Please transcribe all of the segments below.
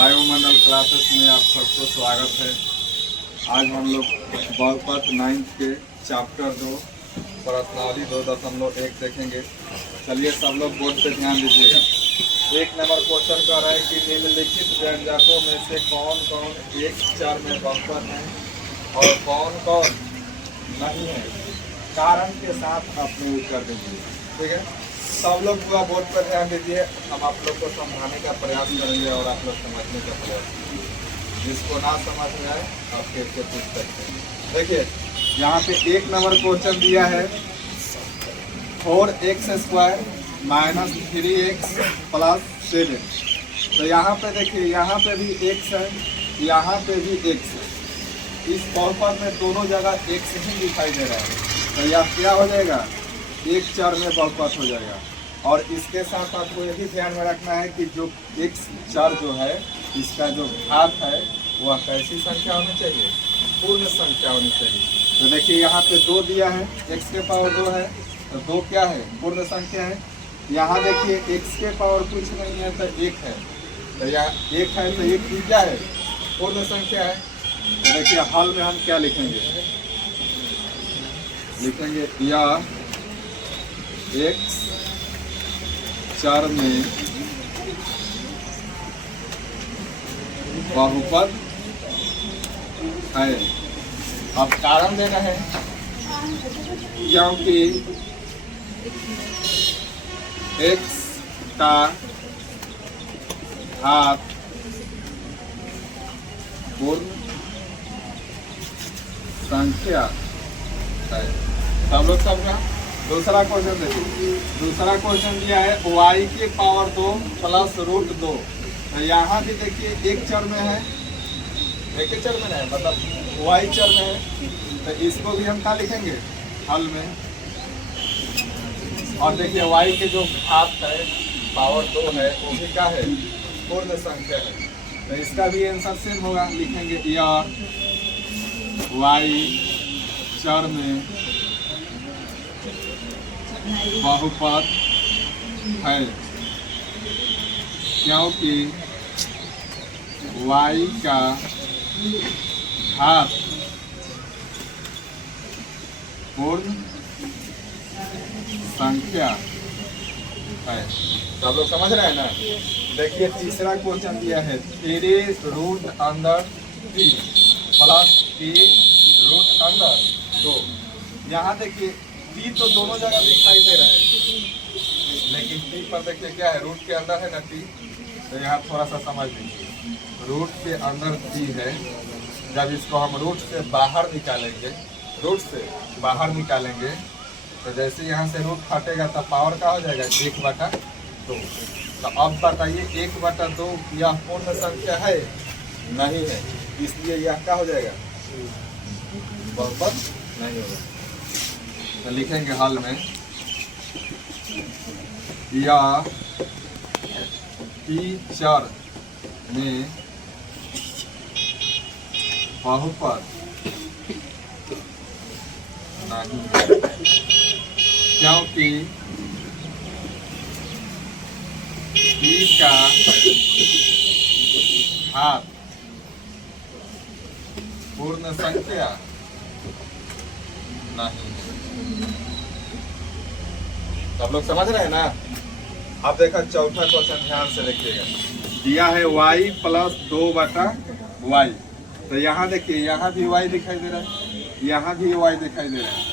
वायुमंडल क्लासेस में आप सबको स्वागत है। आज हम लोग बहुपद 9th के चैप्टर 2 प्रश्नावली 2.1 देखेंगे। चलिए सब लोग बोर्ड पे ध्यान दीजिएगा। एक नंबर क्वेश्चन कह रहा है कि निम्नलिखित व्यंजकों में से कौन कौन एक चर में बहुपद है और कौन कौन नहीं है, कारण के साथ अपने उत्तर दीजिए। ठीक है, सब लोग पूरा बोर्ड पर ध्यान दीजिए। हम आप लोग को समझाने का प्रयास करेंगे और आप लोग समझने का प्रयास करेंगे। जिसको ना समझ में आए आप फिर से पूछ सकते हैं। देखिए यहाँ पे एक नंबर क्वेश्चन दिया है 4x² - 3x + 7। तो यहाँ पे देखिए, यहाँ पे भी x है, यहाँ पे भी x है। इस बहुपद में दोनों जगह x ही दिखाई दे रहा है। तो यह क्या हो जाएगा, एक चर में बहुपद हो जाएगा। और इसके साथ आपको यही ध्यान में रखना है कि जो x चर जो है, इसका जो घात है वह कैसी संख्या होनी चाहिए, पूर्ण संख्या होनी चाहिए। तो देखिए यहाँ पे 2 दिया है, x के पावर 2 है, तो 2 क्या है, पूर्ण संख्या है। यहाँ देखिए x के पावर कुछ नहीं है तो 1 है, तो यहाँ 1 है तो 1 भी क्या है, पूर्ण संख्या है। तो देखिए हल में हम क्या लिखेंगे, या x चर में बहुपद है। अब कारण देना है, क्योंकि x का घात पूर्ण संख्या है। सब लोग सबका दूसरा क्वेश्चन देखिए। दूसरा क्वेश्चन दिया है y के पावर 2 + √2। तो यहाँ भी देखिए एक चर में है, एक ही चर में है, मतलब y चर में है। तो इसको भी हम क्या लिखेंगे हल में। और देखिए y के जो घात है पावर 2 है वो भी क्या है, पूर्ण संख्या है। तो इसका भी आंसर सेम होगा, लिखेंगे या y चर में बहुपद है, क्योंकि y का घात पूर्ण संख्या है। तो आप लोग समझ रहे हैं ना। देखिए तीसरा क्वेश्चन दिया है 3√√3 + t√2। यहाँ देखिए t तो दोनों जगह दिखाई दे रहा है, लेकिन t पर देखिए क्या है, रूट के अंदर है ना t। तो यहाँ थोड़ा सा समझ लीजिए, रूट के अंदर t है। जब इसको हम रूट से बाहर निकालेंगे, रूट से बाहर निकालेंगे तो जैसे यहाँ से रूट हटेगा तब पावर का हो जाएगा 1/2। तो अब बताइए 1/2 यह पूर्ण संख्या है, नहीं है, इसलिए यह क्या हो जाएगा, बहुपद नहीं होगा। तो लिखेंगे हल में या t चर में बहुपद नहीं, क्योंकि t का घात पूर्ण संख्या नहीं। सब लोग समझ रहे हैं ना। अब देखा चौथा क्वेश्चन ध्यान से देखिएगा। दिया है y + 2/y। तो यहाँ देखिए, यहाँ भी y दिखाई दे रहा है, यहाँ भी y दिखाई दे रहा है।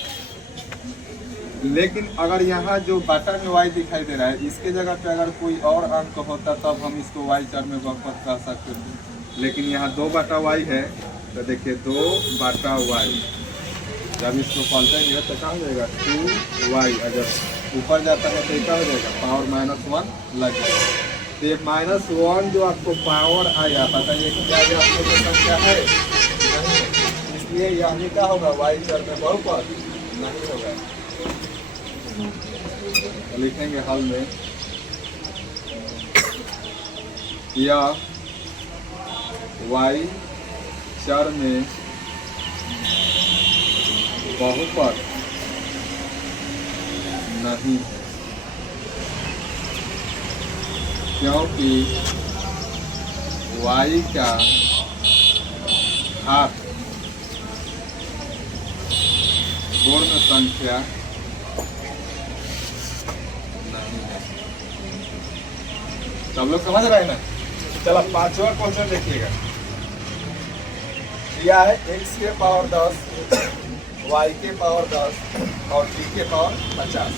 लेकिन अगर यहाँ जो बटा में y दिखाई दे रहा है, इसके जगह पे अगर कोई और अंक होता तब हम इसको y चर में बहुपद कह सकते थे। लेकिन यहाँ 2/y है, तो देखिए 2/y। जब इसको पलटेंगे तो क्या हो जाएगा, 2y। अगर ऊपर जाता है तो क्या हो जाएगा, पावर -1 लग जाएगा। तो ये -1 जो आपको पावर आया, बताइए क्या ये आपको संख्या है, नहीं। इसलिए यह क्या होगा, y चर में बहुपद नहीं होगा। तो लिखेंगे हल में या y चर में बहुपद नहीं है, क्योंकि y का घात पूर्ण संख्या नहीं है। सब लोग समझ रहे हैं ना? चलो पांचवा क्वेश्चन देखिएगा। दिया है x के पावर 10, y के पावर 10 और t के पावर 50।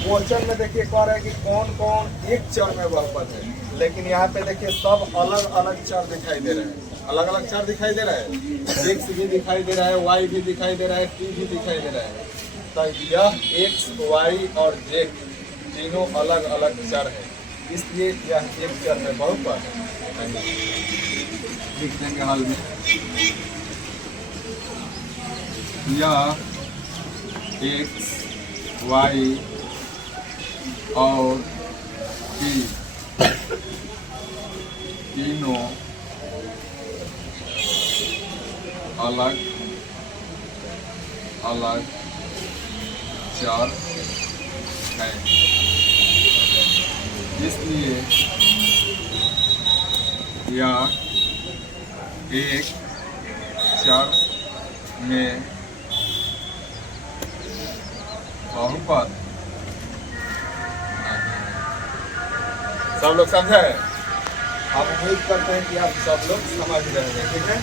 क्वेश्चन में देखिए कह रहा है कि कौन कौन एक चर में बहुपद है, लेकिन यहाँ पे देखिए सब अलग अलग चर दिखाई दे रहे हैं। अलग अलग चर दिखाई दे रहा है, x भी दिखाई दे रहा है, y भी दिखाई दे रहा है, t भी दिखाई दे रहा है। तो यह x, y और z तीनों अलग अलग चर है, इसलिए यह एक चर में बहुपद है। लिख देंगे हाल में यह x, y और t तीनों अलग अलग चर है, इसलिए यह एक चर में बहुपद नहीं है। सब लोग समझे? हम उम्मीद करते हैं कि आप सब लोग समझ रहे हैं। ठीक है,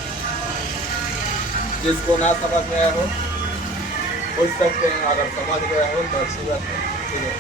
जिसको ना समझ में आया हो पूछ सकते हैं, अगर समझ गए हो तो अच्छी बात है। ठीक है।